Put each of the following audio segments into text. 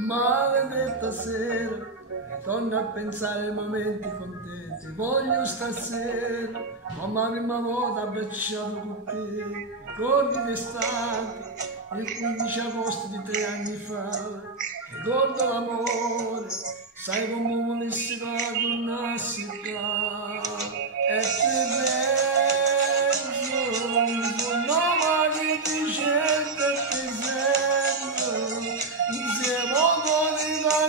Maledetta sera, torno a pensare ai momenti contenti, voglio stasera, come la prima volta abbracciato con te, ricordi d'estate, il 15 agosto di 3 anni fa, ricordo l'amore, sai come volessi tornassi qua, e te penso, un nome di gente ti sento, insieme a voi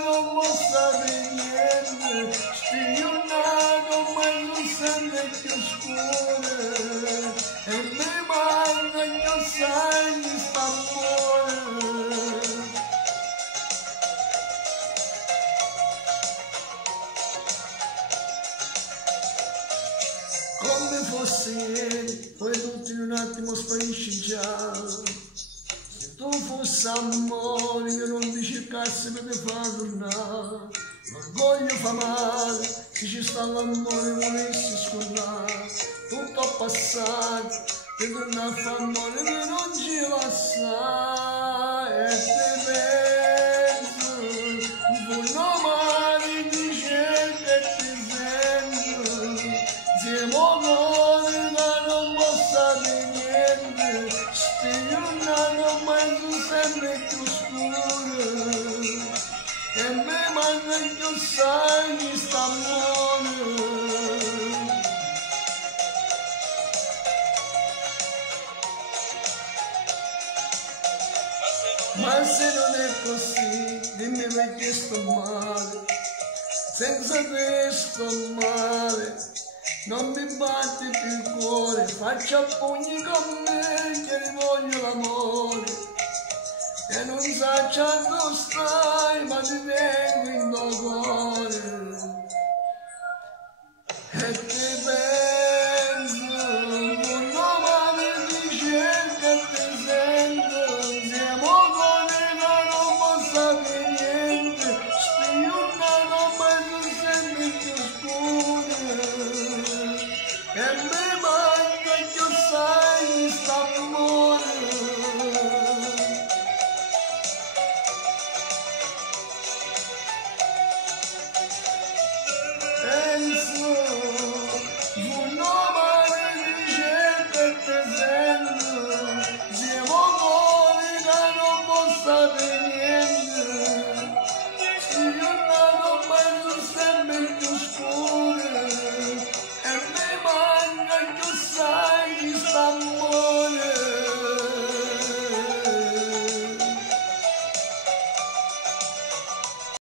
non posso niente, spionato ma non sempre più scuro, e mi manca che sai di st'amore. Come fosse ieri, poi tutto in un attimo sparisce già. Se tu fossi amore, io non ti cercassi per te far tornare. L'orgoglio fa male, se ci sta l'amore volessi scordare. Tutto passato, per tornare a far amore che non ci passa. E te penso, un nome di cerca e ti sento. Siamo noi ma non posso dire niente, spionato ma sono sempre più scuro, e me manca che sai di st'amore. Ma se non è così, dimmi perché sto male, senza te sto male. Non mi batte più il cuore, faccia pugni con me che rivoglio l'amore. E non so dove stai, ma ti tengo in tuo cuore. E ti penso, con nome di cerca e ti sento. Siamo cose che non posso dire niente, spionato ma sono sempre più scuro. And